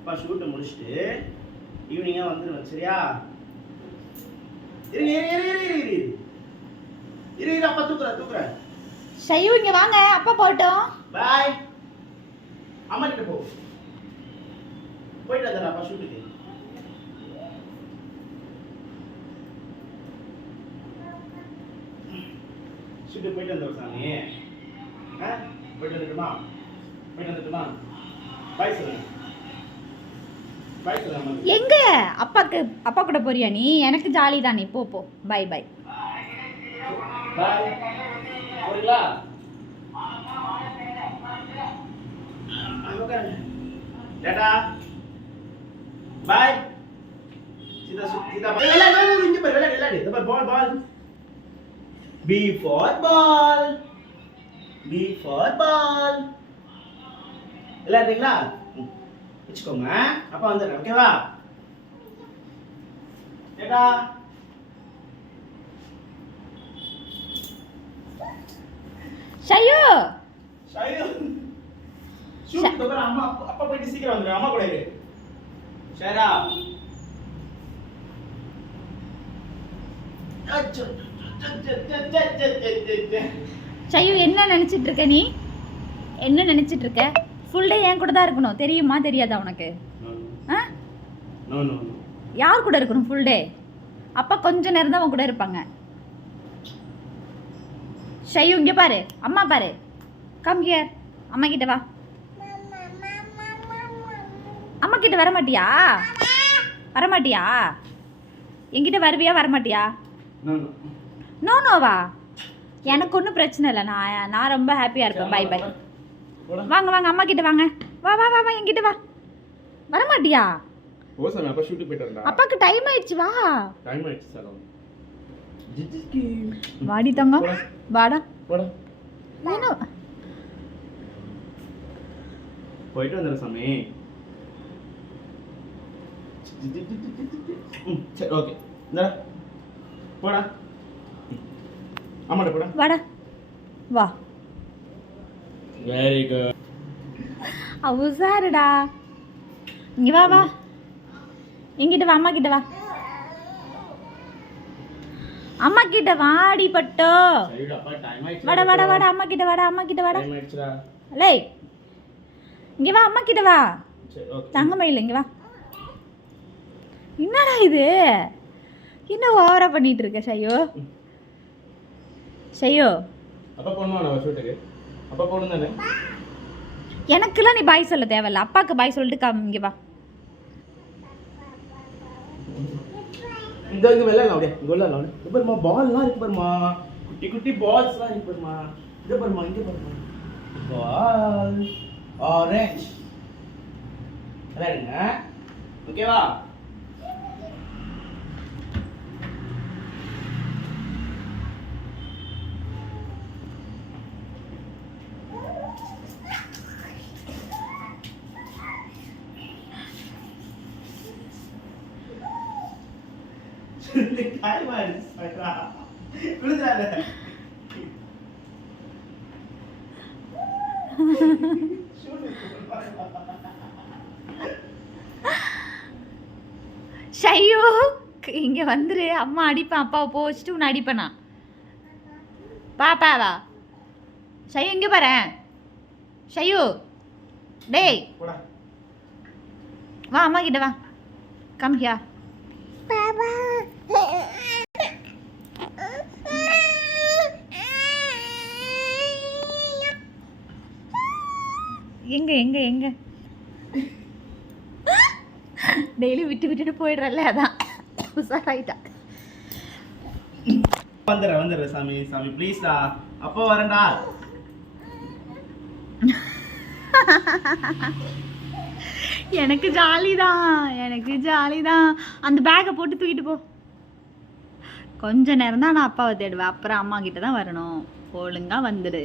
அப்பா ஷூட்டை முடிச்சுட்டு ஈவினிங்காக வந்துடுவேன் சரியா? இருங்க இரு இரு இரு இரு இரு. இரு அப்பா தூக்குற தூக்குற ஷைவு இங்கே வாங்க. அப்பா போட்டோம் பாய் அம்மா கிட்ட போ. போயிட்டு வந்துடுறா அப்பா ஷூட்டுக்கு ஷூட்டு போயிட்டு வந்துடுற சாமி. ஆ? போயிட்டு வந்துட்டுமா? போயிட்டு வந்துட்டுமா? பாய் சொல்லுங்க. எங்க? அப்பாக்கு அப்பா கூட போறியா நீ? எனக்கு ஜாலி தானே நீ. போ போ. Bye bye bye bye Sita Sita விளையாடு இங்க பாரு விளையாடு விளையாடு. இந்த ball ball for ball B for ball விளையாடுறீங்களா? வச்சுக்கோங்க. அப்பா வந்துடுறேன் ஓகேவா ஷையு! அப்புறம் அம்மா அப்பா போயிட்டு சீக்கிரம் வந்துரு அம்மா கூட இரு. ஷேரா. ஷையு என்ன நினைச்சிட்டு இருக்க நீ? என்ன நினைச்சிட்டு இருக்க? ஃபுல் டே என் கூட தான் இருக்கணும். தெரியுமா? தெரியாதா உனக்கு? ஆ. யார் கூட இருக்கணும் ஃபுல் டே அப்பா கொஞ்ச நேரம் தான் உன் கூட இருப்பாங்க. ஷையு இங்க பாரு. அம்மா பாரு. கம் ஹியர் அம்மா கிட்ட வா. அம்மா கிட்ட வர மாட்டியா? வர மாட்டியா? என்கிட்ட வருவியா? வர மாட்டியா. நோ நோவா எனக்கு ஒன்றும் பிரச்சனை இல்லை. நான் நான் ரொம்ப ஹாப்பியாக இருப்பேன். Bye bye. வாங்க வாங்க அம்மா கிட்ட வாங்க. வா வா வா வா என்கிட்ட வா. வர மாட்டியா ஓ சாமி அப்பா ஷூட்டுக்கு போயிட்டு வரலாம் அப்பாக்கு டைம் ஆயிடுச்சு வா. டைம் ஆயிடுச்சு வாடி தங்கம். வாடா. போயிட்டு வந்துடுறேன் சாமி. சரி ஓகே. இந்த. போடா. ஆமாடா போடா. வாடா. வா. வெரி குட் அவசாருடா. இங்க வா வா. எங்கிட்ட வா அம்மா கிட்ட வா. அம்மா கிட்ட வாடி பட்டோ. வாடா வாடா வாடா. அம்மா கிட்ட வாடா அம்மா கிட்ட வாடா. லே இங்க வா அம்மா கிட்ட வா. தங்கமயில் இங்க வா. என்னடா இது? என்ன ஓவரா பண்ணிட்டு இருக்க ஷையோ ஷையோ அப்பா போகணுமா நான் ஷூட்டுக்கு அப்பா போகணும் தானே எனக்கெல்லாம் நீ பாய் சொல்ல தேவையில்ல. அப்பாக்கு பாய் சொல்லிட்டு கம் இங்க வா. இந்த இங்க விளையாடலாம் அப்படியே இங்க விளையாடலாம் இது பாருமா பால்லாம் இருக்கு பாருமா குட்டி குட்டி பால்ஸ்லாம் இருக்கு பாருமா இது பாருமா இங்க பாருமா பால் ஆரஞ்சு விளையாடுங்க ஓகேவா விழுந்துடாத ஷையோ இங்க வந்துரு. அம்மா அடிப்பேன் அப்பாவை போ வச்சுட்டு உன்னை அடிப்பேனா? பாப்பா வா. ஷையு இங்க பாரு. ஷையு டேய். வா அம்மா கிட்ட வா. கம் ஹியா எங்க எங்க எங்க? டெய்லி விட்டு விட்டுட்டு போயிடுறல்ல அதான். உஷாராயிட்டா. வந்துடுறேன் வந்துடுறேன் சாமி சாமி ப்ளீஸ்டா அப்போ வரேன்டா. எனக்கு ஜாலி தான் எனக்கு ஜாலி தான் அந்த பேக்கை போட்டு தூக்கிட்டு போ. கொஞ்ச நேரம் தான் நான் அப்பாவை தேடுவேன். அப்புறம் அம்மா கிட்ட தான் வரணும். ஒழுங்கா வந்துடு